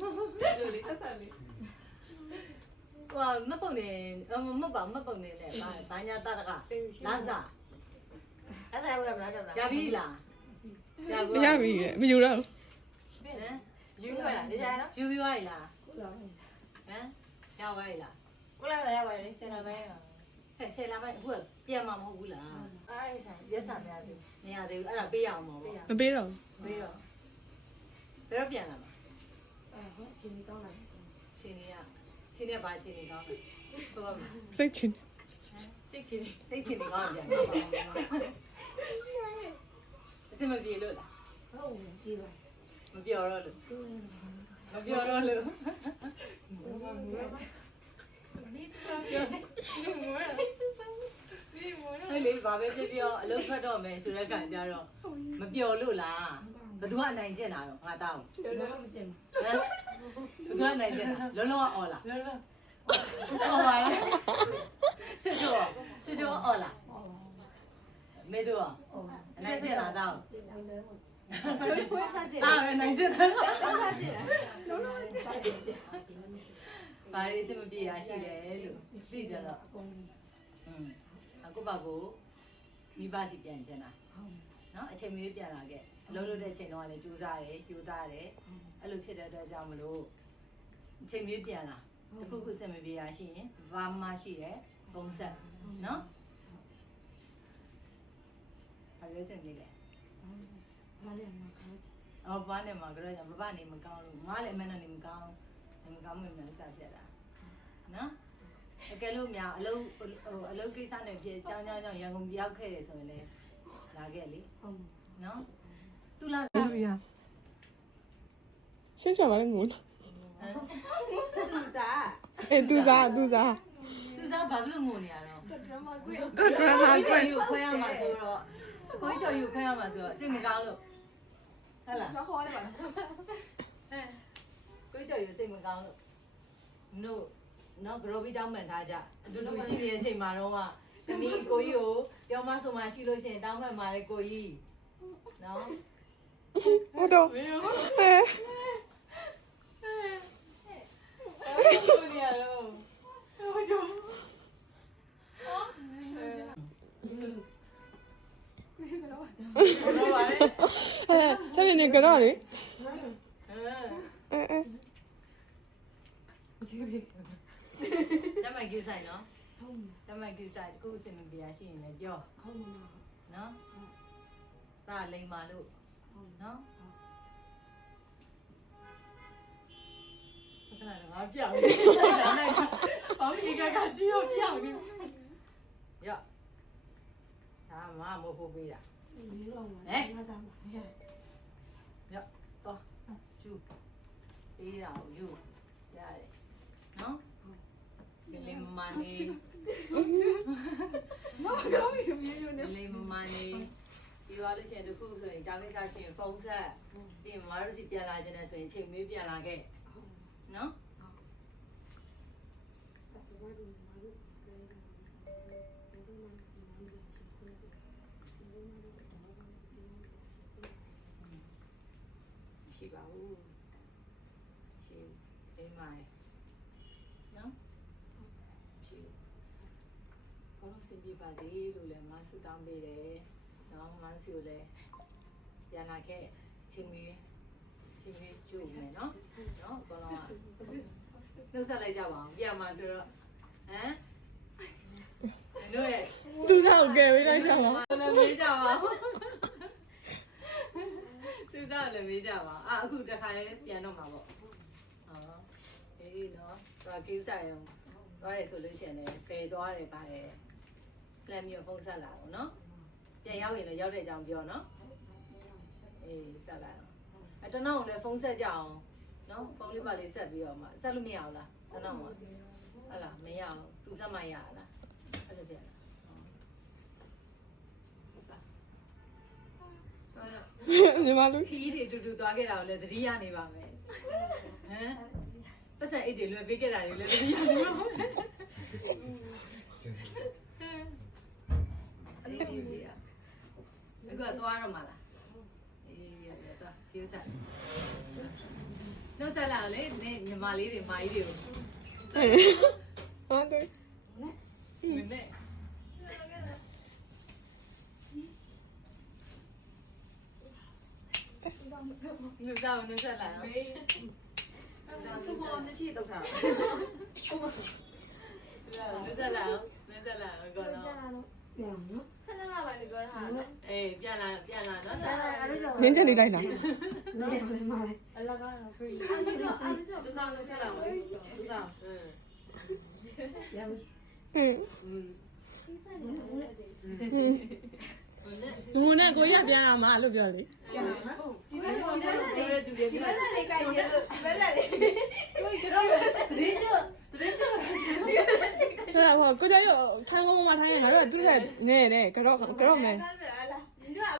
လိုလေတက်တက်လေးဟိုမပုံနေမမပါမပုံနေလေဘာဘာညာတတကလာစားအဲ့ဒါဟုတ်လားမလားရပြီလားရမရပြီရဲ့မယူတော့ဟမ်ယူရလားဒီကြနော်ယူပြီးသွားပြီလားဟမ်ရောက်သွားပြီလားကိုလာရပါလေဆယ်နာပဲဟဲ့ဆယ်လာပိုင်းအခုကပြန်မှာမဟုတ်ဘူးလားအဲ့ဒါရက်စာများပြီမရသေးဘူးအဲ့ဒါပေးရအောင်ပေါ့မပေးတော့ပြီးတော့ဘယ်တော့ပြန်လာမှာ အဲ့ဟုတ်ချင်းကြီးတောင်းလိုက်ချင်းနေရချင်းနေပါချင်းနေကောင်းတယ်ဟုတ်ပါမယ်စိတ်ချင်းစိတ်ချင်းစိတ်ချင်းနေကောင်းပြန်ပါအစမပြေလို့လားဟုတ်ပြီပါမပြောတော့လို့မပြောတော့လို့ဒီတော့ပြောနေဒီ မောရဒီမောရဟဲ့လေဘာပဲပြောပြောအလုပ်ထွက်တော့မယ်ဆိုတဲ့ခံကြတော့မပြောလို့လားဘသူကအနိုင်ကျင့်တာတော့ငါတောင်းတော်တော်မကျင်ဟမ်ဘသူကအနိုင်ကျင့်တာလုံးလုံးအော်လားလောလောအော်ပါလားချွတ်ချွတ်ချွတ်ချွတ်အော်လားမေတို့အနိုင်ကျင့်လားတောင်းဘယ်လိုဖွင့်စားကြည့်တာပဲနိုင်ကျင့်တာစားကြည့်လောလောစားကြည့်ဘာလို့အစမပြေရရှိတယ်လို့သိကြတော့အကုန်ကြီးอืม ကိုယ့်ဘာကိုမိဘစီပြန်ကျင်တာဟုတ်နော်အချိန်မီပြန်လာခဲ့အလုပ်လုပ်တဲ့အချိန်တော့လည်းကြိုးစားတယ်ကြိုးစားတယ်အဲ့လိုဖြစ်တဲ့အတွက်ကြောင့်မလို့အချိန်မီပြန်လာတခုခုစင်မပြေရရှိရင်ဘာမှရှိတယ်ပုံဆက်နော်ဘာလဲစင်လေးလဲဘာလဲမကောင်းအော်ဘာနဲ့မှာကြောက်ရဘာဘာနေမကောင်းလို့ငါလည်းအမှန်တန်နေမကောင်းမကောင်းမှမစဖြစ်တာနော် တကယ်လို့များအလုပ်ဟိုအလုပ်ကိစ္စနဲ့ပြအကြောင်းအကြောင်းရန်ကုန်ရောက်ခဲ့တယ်ဆိုရင်လည်းလာခဲ့လေဟုတ်နော်သူလာဟယ်လိုရရှင်းချပါလေငုံသူစားအေးသူစားသူစားသူစားဘာလို့ငုံနေရတော့ဒရမာကွေးဒရမာကွေးကိုခွဲရမှာဆိုတော့ကိုကြီးကျော်ကြီးကိုခွဲရမှာဆိုတော့အစ်မကောင်းလို့ဟုတ်လားမခေါ်ရပါဘူးအဲကိုကြီးကျော်ကြီးစိတ်မကောင်းလို့ no နော်ဂရိုဘီတောင်းမှန်ထားကြအတူတူရှိနေတဲ့အချိန်မှာတော့ကသမီးကိုကြီးကိုပြောမဆိုမှရှိလို့ရှိရင်တောင်းမှန်ပါလေကိုကြီးနော်ဟုတ်တော့ဟဲ့ကိုနေရတော့ဟိုကြောတော့ပါလေဟဲ့ဆက်ပြနေကြတော့လေအဲ အဲအဲတမိုက်ကိစ္စနော်တမိုက်ကိစ္စကိုယ်စင်မပြရရှိရင်လည်းပြောဟုတ်နော်ဒါလိမ်မာလို့နော်ခဏတော့ငါပြောင်းနေဒါနဲ့ဘာမီကကကြီးတော့ပြောင်းနေရော့ဒါမှမဟုတ်ပေးတာဒီလိုမှမစားပါရော့တော့ကျူပေးတာကိုယူရတယ်နော် ဒီလိမ်မာနေမကောင်းပြီမြေမျိုးဒီနဲ့လိမ်မာနေပြီးသွားလို့ရှိရင်တခုဆိုရင်ကြောင်းကိစ္စရှိရင်ဖုန်းဆက်ပြီးရင်မမတို့စီပြန်လာခြင်းနဲ့ဆိုရင်ချိန်မေးပြန်လာခဲ့နော်ရှိပါဘူးရှိအိမ်မှာနော်ရှိဘောလုံးစင် ပြပါစေလို့လည်းမဆူတောင်းပေးတယ်နော်မန်းစီကိုလည်းပြန်လာခဲ့ချင်းမီချင်းမီကျူမယ်နော်နော်ဘောလုံးကနှုတ်ဆက်လိုက်ကြပါအောင်ပြန်มาဆိုတော့ဟမ်တို့ရဲ့သူသားကိုကယ်ပေးလိုက်ချင်ပါလည်းမေးကြပါဦးသူစားလည်းမေးကြပါအာအခုတခါလေးပြန်တော့မှာပေါ့ဟောအေးနော်တော့ကိစ္စရောသွားတယ်ဆိုလို့ရှိရင်လည်းကယ်သွားတယ်ပါတယ် plan မျိုးဖုန်းဆက်လာတော့နော်ပြန်ရောက်ရင်လည်းရောက်တဲ့အကြောင်းပြောနော်အေးဆက်လာတော့အဲတနောက်လည်းဖုန်းဆက်ကြအောင်နော်ဖုန်းလေးပါလေးဆက်ပြီးတော့မှဆက်လို့မရဘူးလားတနောက်မှာဟုတ်လားမရအောင်သူဆက်မှရလားအဲ့လိုပြန်လာဟုတ်ပါညီမတို့ခီးတွေအတူတူသွားခဲ့တာကိုလည်းသတိရနေပါမယ်ဟမ်ပတ်စံအိတ်တွေလွယ်ပေးခဲ့တာတွေလည်းသတိရနေပါမယ်အေးအေးအေးရ အခုကသွားတော့မှာလားအေးရရသွားကိစ္စနှုနှုတ်ဆက်လာလေနင်ညီမလေးတွေမာကြီးတွေကိုဟုတ်တယ်မနဲ့လူစားနှုတ်ဆက်လာအောင်စုမောနှစ်ချီတော့တာနှုတ်ဆက်လာအောင်နှုတ်ဆက်လာအောင်ကောတော့ဆန္ဒလာပါလေကောဟာ အေးပြန်လာပြန်လာနော် အဲ့လိုကြောင့် နင်းချက်လေးလိုက်လား အလကားတော့ free အဲ့လိုကြောင့်အဲ့လိုကြောင့် သူစားနှုတ်ဆက်လာအောင်သူစားอืม ဟင်း อืม ငုံနဲ့ကိုရပြန်လာမှာလို့ပြောလေ ဒီကတော့လည်းတူတယ်ဒီလို လေးကြိုက်တယ်ဘယ်လဲလေးတို့ကျွန်တော်ဒီကျဒီကျ ဟဲ့ဟောကိုကြောက်ထိုင်းကုန်းမှာထိုင်းရငါတို့ကသူတို့ကနဲနဲကတော့ကတော့မဲအဲ့ဒါလား